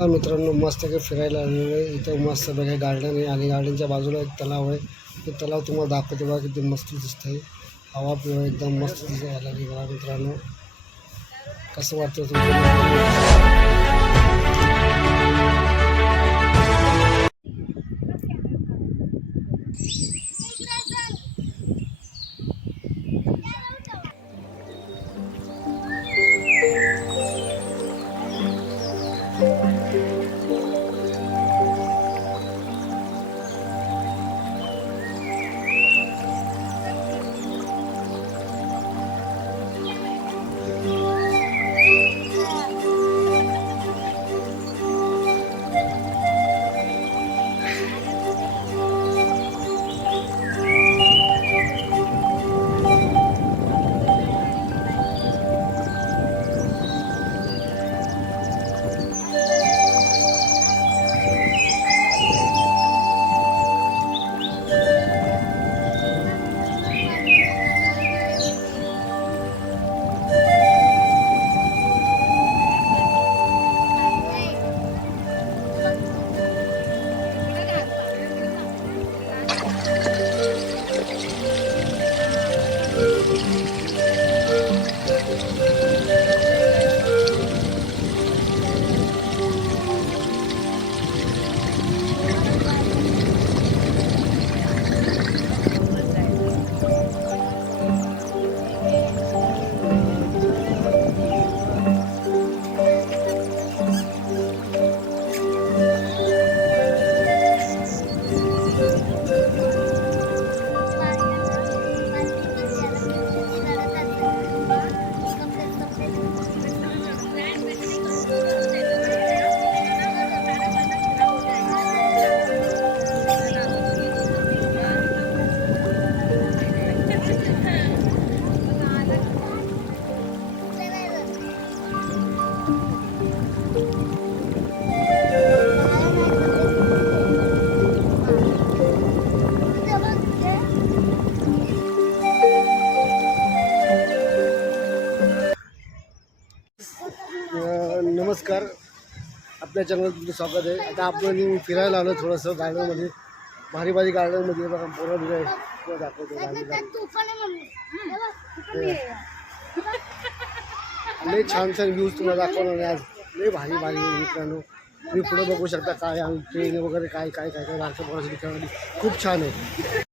हा मित्रांनो मस्त काही फिरायला आलेलो आहे. इथं मस्त बघा गार्डन आहे आणि गार्डनच्या बाजूला एक तलाव आहे. ते तलाव तुम्हाला दाखवते बघा किती मस्त दिसत आहे. हवा पिवा एकदम मस्त दिसायला लागली बघा मित्रांनो. कसं वाटतं तुमचं? आपल्या चॅनलवर तुमचं स्वागत आहे. आता आपण फिरायला आलो थोडंसं गार्डनमध्ये. भारी भारी गार्डनमध्ये. बघा पोरं बिरं आहे. तुला दाखवतो लय छान छान व्ह्यूज तुम्हाला दाखवणार आहे आज. लय भारी भारी मित्रांनो. तुम्ही पुढे बघू शकता काय ट्रेन वगैरे काय काय काय काय पोरासाठी खेळामध्ये खूप छान आहे.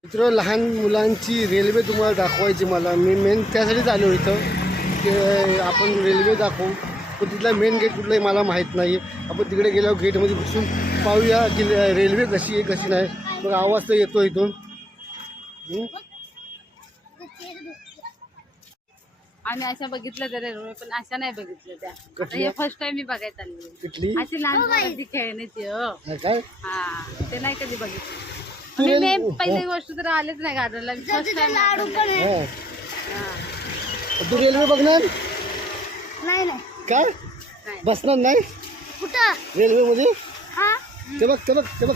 मित्र लहान मुलांची रेल्वे तुम्हाला दाखवायची मला. मी मेन त्यासाठीच आलो इथं की आपण रेल्वे दाखवू. पण तिथला मेन गेट कुठलाही मला माहीत नाही. आपण तिकडे गेल्यावर गेटमध्ये बसून पाहूया की रेल्वे कशी आहे कशी नाही. मग आवाज तर येतो इथून. हं? आम्ही अशा बघितल्या त्या रेल्वे पण अशा नाही बघितल्या त्या. आता? हे फर्स्ट टाइम मी बघायला चालली कुठली? अशी लहान मुलांची खेळण्याची हो. हा, काय? हा ते नाही कधी बघितलं. मी मी पहिली गोष्ट तर आलेच नाही गार्डनला. फर्स्ट टाइम हा. तू रेल्वे बघणार? नाही नाही. काय. बसणार नाही? कुठं रेल्वेमध्ये हा। ते बघ ते बघ ते बघ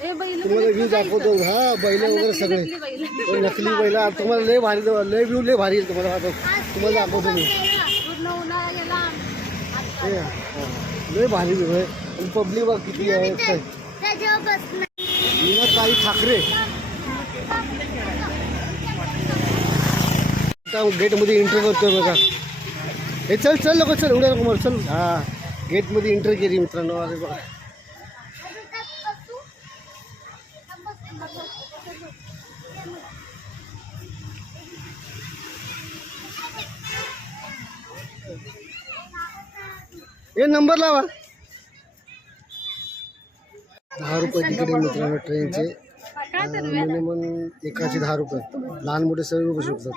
ए बैल तुम्हाला व्ह्यू दाखवतो हा बैल वगैरे सगळे नकली बैल हो, नकली बैल तुम्हाला लय भारी लय व्ह्यू लय भारी आहे तुम्हाला तुम्हाला दाखवतो मी लय भारी व्ह्यू आहे आणि पब्लिक बघ किती आहे बसणार ताई ठाकरे। गेटमध्ये एंटर करतोय बघा हे चल चल लोक चल उड्या नको चल. हा गेटमध्ये एंटर केली मित्रांनो. अरे बघा हे नंबर लावा. दहा रुपये तिकीट आहे मित्रांनो ट्रेनचे. मिनिमम एकाचे दहा रुपये. लहान मोठे सगळे बघू शकतात.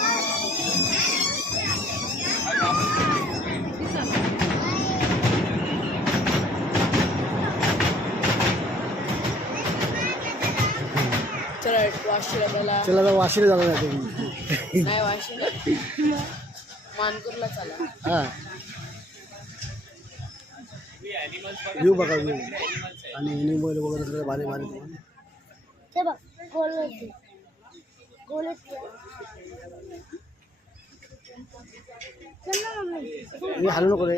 वाशिला चला आता वाशीला जाणार आहे. नाही वाशिला. मानपूरला चला हा. व्ह्यू बघा व्ह्यू. आणि एनिमल वगैरे सगळं भारी भारी. ते बघ गोल गोल मी हलू नको रे.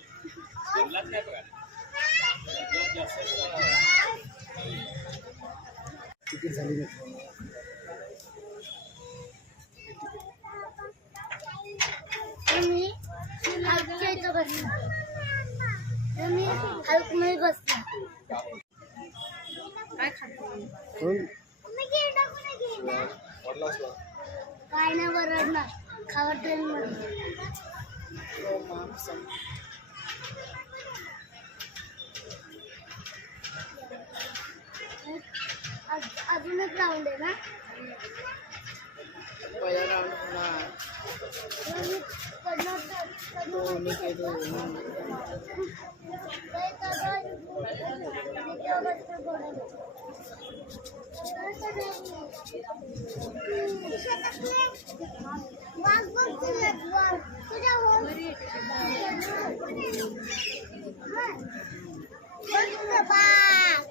हलक्या इथं काय नाही. बरडणार खावा ट्रेन मध्ये अजून एक राऊंड आहे ना पहिला राऊंड होणार दोन्ही कडनं तर- कडनं दोन्ही काही दोन्ही. ते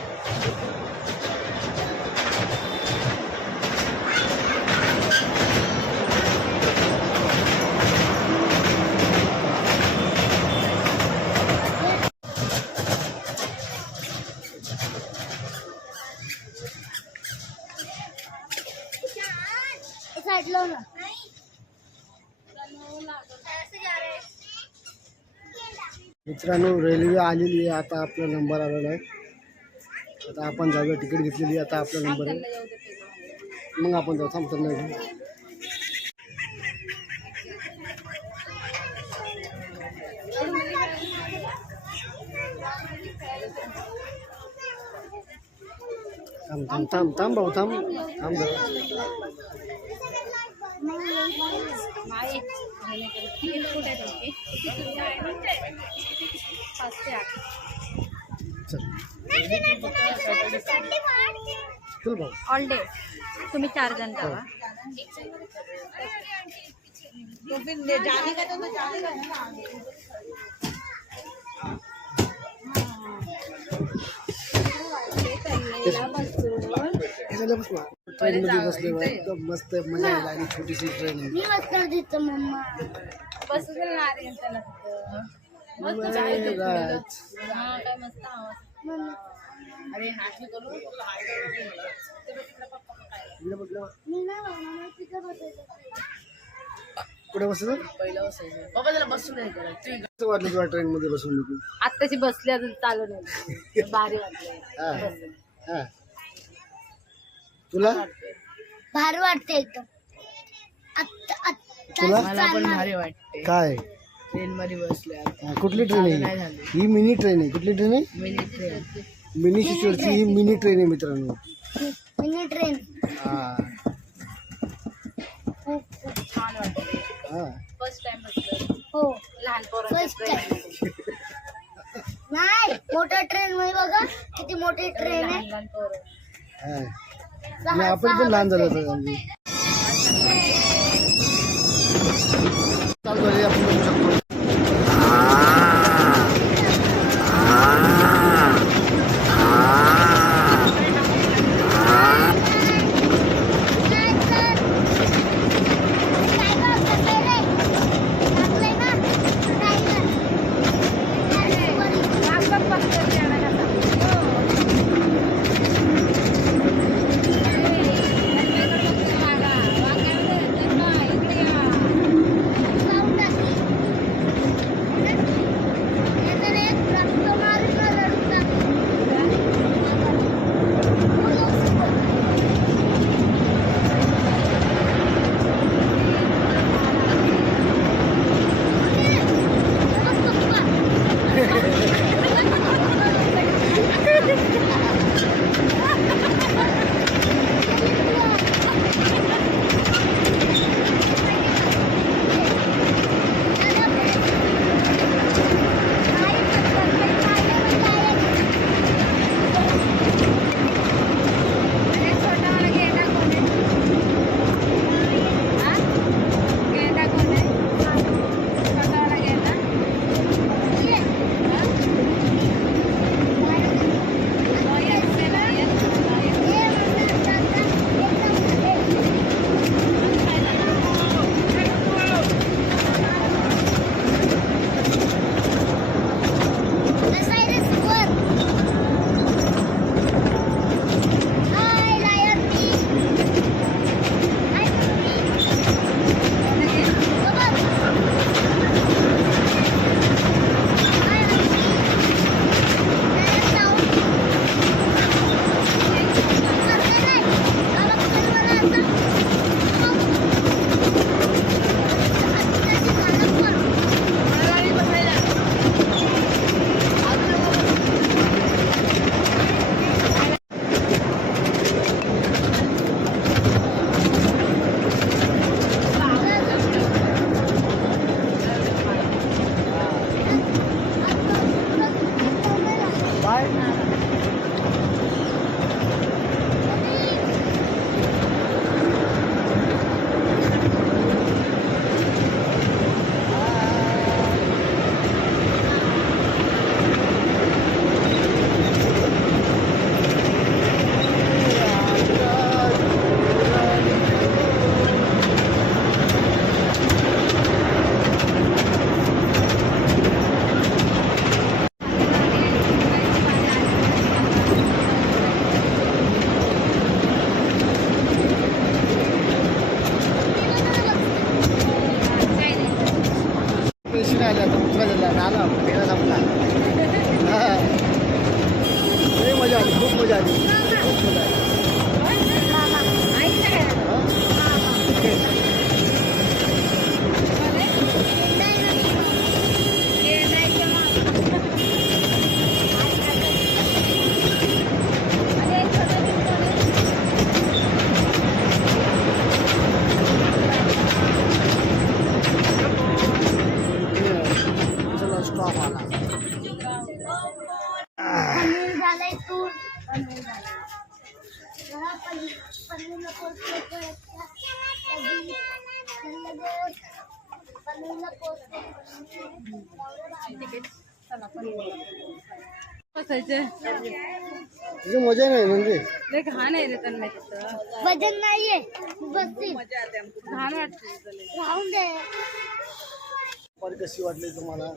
मित्रांनो रेल्वे आलेली आहे. आता आपला नंबर आलेला आहे. आता आपण जाऊया. तिकीट घेतलेली आहे. आता आपला नंबर आहे. मग आपण जाऊ. थांबतो नाही थांब. थांब थांब थांब भाऊ थांब. थांब आहे पाच ते आठ. ऑल डे तुम्ही चार जण जावा. ट्रेन मध्ये बसले एकदम मस्त मजा यायला आणि छोटीशी ट्रेन आहे मी बसणार तिथं मम्मा. बसू त्याला. हा काय मस्त आवाज. अरे करू कुठे बसलं पहिलं बसायचं. बाबा त्याला बसू नाही वाटलं तुला ट्रेन मध्ये बसून आत्ताची बसली अजून चालू नाही. भारी वाटले तुला? भारी वाटते एकदम. आत्ता तुला? मला पण भारी वाटते. काय? ट्रेन मध्ये बसले आता. हा, कुठली ट्रेन आहे? झाली. ही मिनी ट्रेन आहे. कुठली ट्रेन आहे? Mini train. मिनी शिशोरची ही मिनी ट्रेन. आहे मित्रांनो. Mini train. हा. खूप खूप छान वाटते. हा. फ़र्स्ट टाइम बसलं हो. लहान पोरांच्या First ट्रेन नाही मोठ्या ट्रेन मध्ये बघा किती मोठी ट्रेन लहान आहे. लहान पोरं. हा. आपण पण लहान झालो. होतो. चालू आपण तुझे मजा नाही म्हणजे? घाण आहे वजन नाहीये. घाण कशी वाटली तुम्हाला?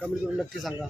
कमी करून नक्की सांगा.